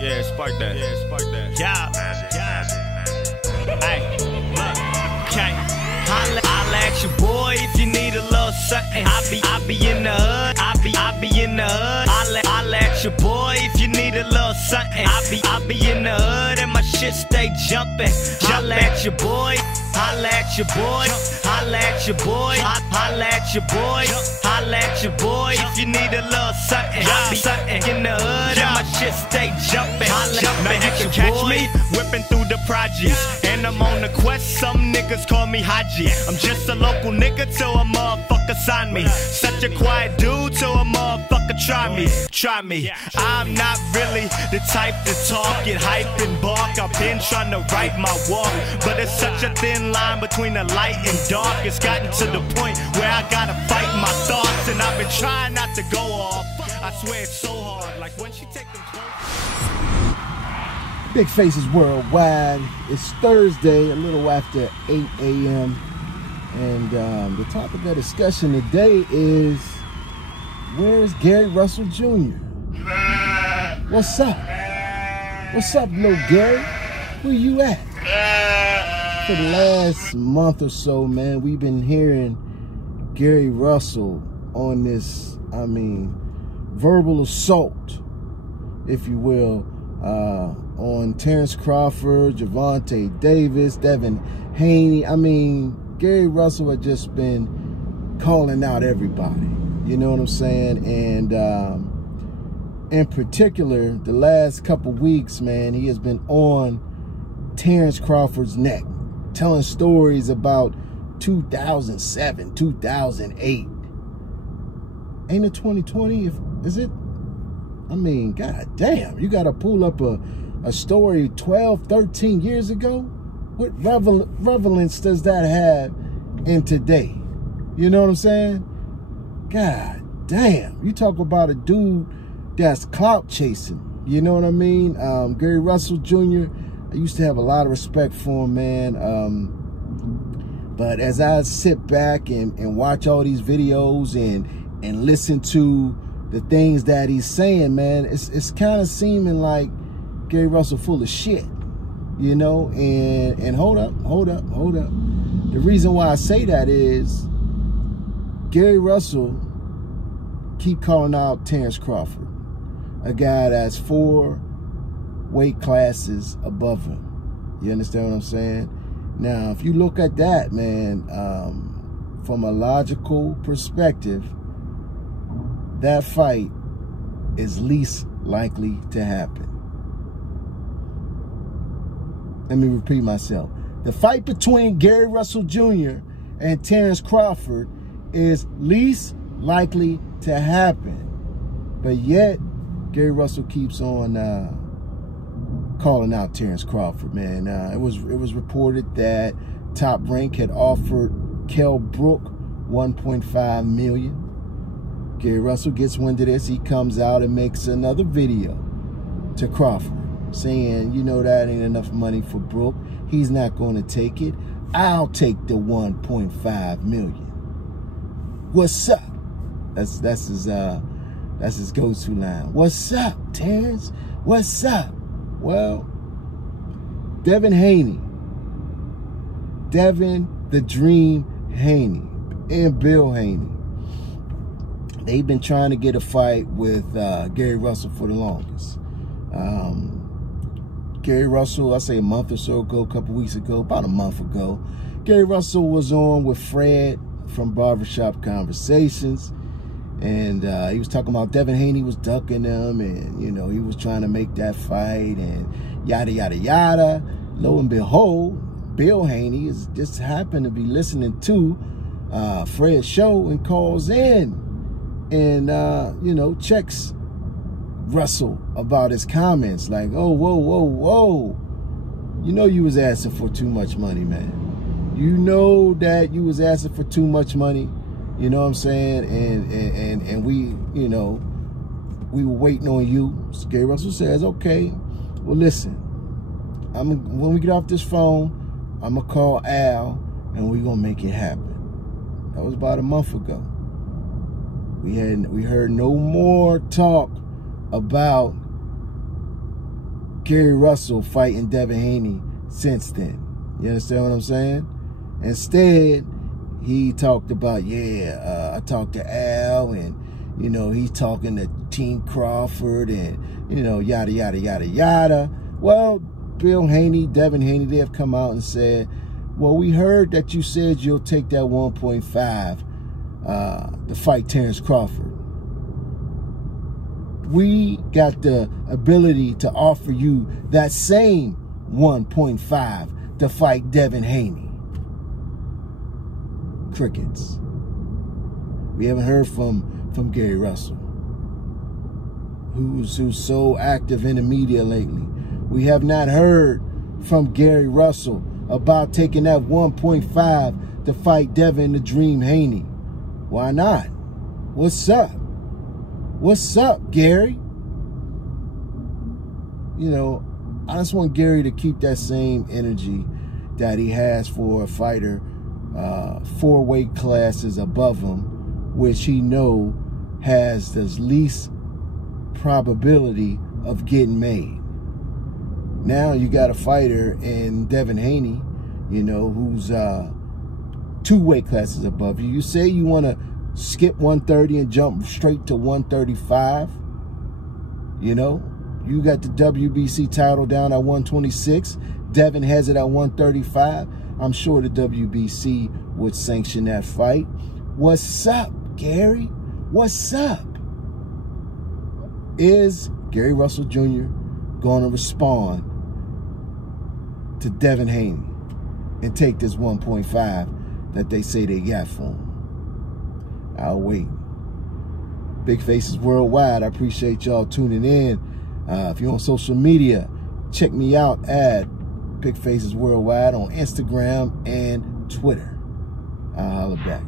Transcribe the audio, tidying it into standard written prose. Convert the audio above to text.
Yeah, spark that. Yeah, spark that. Yeah. Hey, look, okay. Holla at your boy if you need a little something. I be in the hood. I be in the hood. Holla at your boy if you need a little something. I be in the hood and my shit stay jumping. Holla at your boy. Holla at your boy. Holla at your boy. Holla at your boy. Holla at your boy if you need a little something. I be something in the hood and my shit stay jumping. Now you can catch me whipping through the projects, and I'm on the quest. Some niggas call me Haji. I'm just a local nigga till a motherfucker sign me. Such a quiet dude till a motherfucker try me. I'm not really the type to talk, get hype and bark. I've been trying to write my walk, but it's such a thin line between the light and dark. It's gotten to the point where I gotta fight my thoughts, and I've been trying not to go off. I swear it's so hard, like when she take them clothes. Big Faces Worldwide. It's Thursday, a little after 8 a.m. And the topic of discussion today is, where's Gary Russell Jr.? What's up? What's up, little Gary? Where you at? For the last month or so, man, we've been hearing Gary Russell on this, verbal assault, if you will, on Terence Crawford, Gervonta Davis, Devin Haney. Gary Russell had just been calling out everybody. You know what I'm saying? And in particular, the last couple weeks, man, he has been on Terence Crawford's neck, telling stories about 2007, 2008. Ain't it 2020? Is it? God damn, you got to pull up a story 12, 13 years ago? What relevance does that have in today? You know what I'm saying? God damn, you talk about a dude that's clout chasing. You know what I mean? Gary Russell Jr., I used to have a lot of respect for him, man. But as I sit back and watch all these videos and listen to the things that he's saying, man, it's kind of seeming like Gary Russell full of shit, you know. And hold up. The reason why I say that is Gary Russell keep calling out Terence Crawford, a guy that's 4 weight classes above him. You understand what I'm saying? Now, if you look at that, man, from a logical perspective, that fight is least likely to happen. Let me repeat myself. The fight between Gary Russell Jr. and Terence Crawford is least likely to happen. But yet, Gary Russell keeps on calling out Terence Crawford, man. It was reported that Top Rank had offered Kell Brook $1.5 million. Gary Russell gets wind of this. He comes out and makes another video to Crawford saying, you know, that ain't enough money for Brook. He's not going to take it. I'll take the 1.5 million. What's up? That's his go-to line. What's up, Terence? What's up? Well, Devin Haney, Devin the Dream Haney, and Bill Haney, they've been trying to get a fight with Gary Russell for the longest. Gary Russell, I say a month or so ago, a couple weeks ago, about a month ago, Gary Russell was on with Fred from Barbershop Conversations, and he was talking about Devin Haney was ducking him, and, you know, he was trying to make that fight, and yada, yada, yada. Lo and behold, Bill Haney is just happened to be listening to Fred's show and calls in and, you know, checks Russell about his comments, like, oh, whoa. You know you was asking for too much money, man. You know that you was asking for too much money. You know what I'm saying? And we, you know, we were waiting on you. So Gary Russell says, okay, well, listen, when we get off this phone, I'm going to call Al, and we're going to make it happen. That was about a month ago. We heard no more talk about Gary Russell fighting Devin Haney since then. You understand what I'm saying? Instead, he talked about, I talked to Al, and, you know, he's talking to Team Crawford, and, you know, yada, yada, yada, yada. Well, Devin Haney, they have come out and said, well, we heard that you said you'll take that 1.5 to fight Terence Crawford. We got the ability to offer you that same 1.5 to fight Devin Haney. Crickets. We haven't heard from Gary Russell, who's so active in the media lately. We have not heard from Gary Russell about taking that 1.5 to fight Devin the Dream Haney. Why not? What's up? What's up, Gary? You know, I just want Gary to keep that same energy that he has for a fighter 4 weight classes above him, which he know has the least probability of getting made. Now you got a fighter in Devin Haney, you know, who's 2 weight classes above you. You say you want to skip 130 and jump straight to 135. You know, you got the WBC title down at 126. Devin has it at 135. I'm sure the WBC would sanction that fight. What's up, Gary? What's up? Is Gary Russell Jr. going to respond to Devin Haney and take this 1.5 that they say they got for him? I'll wait. Big Faces Worldwide, I appreciate y'all tuning in. If you're on social media, check me out at Big Faces Worldwide on Instagram and Twitter. I'll holler back.